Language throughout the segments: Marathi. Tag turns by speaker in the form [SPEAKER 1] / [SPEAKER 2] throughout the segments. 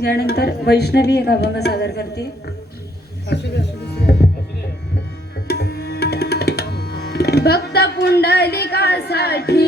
[SPEAKER 1] यानंतर वैष्णवी एक अभंग सादर करते.
[SPEAKER 2] भक्त पुंडलिकासाठी.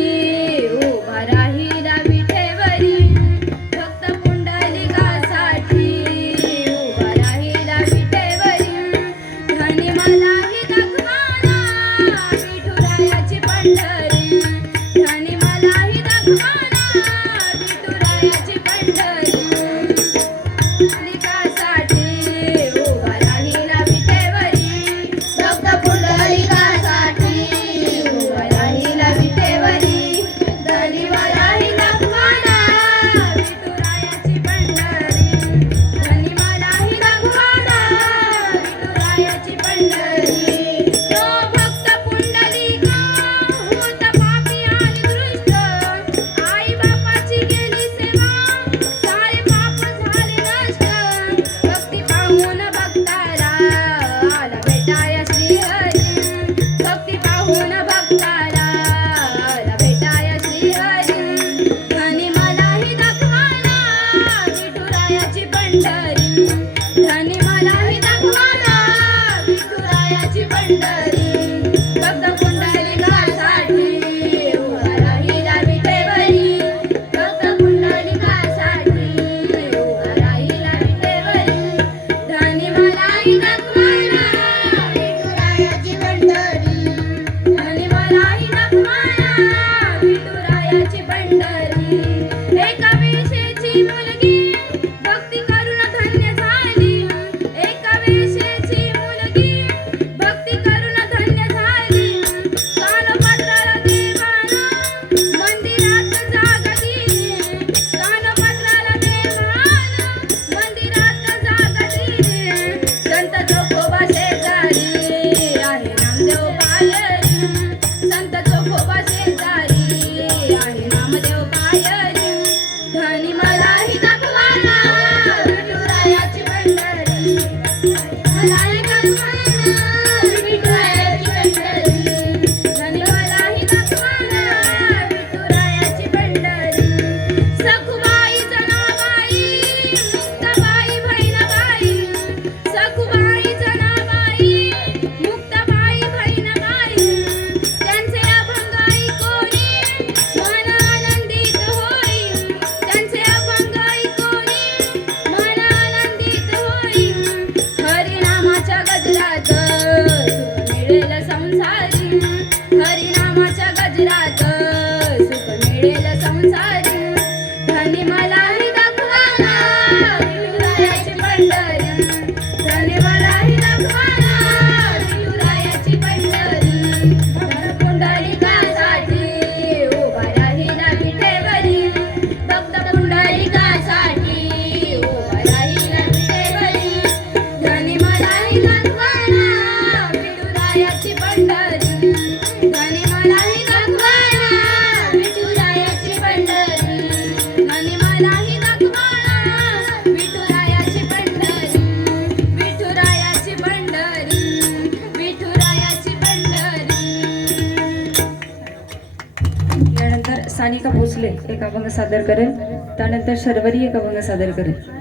[SPEAKER 1] सानिका भोसले एक अभंग सादर करेल त्यानंतर शर्वरी एक अभंग सादर करेल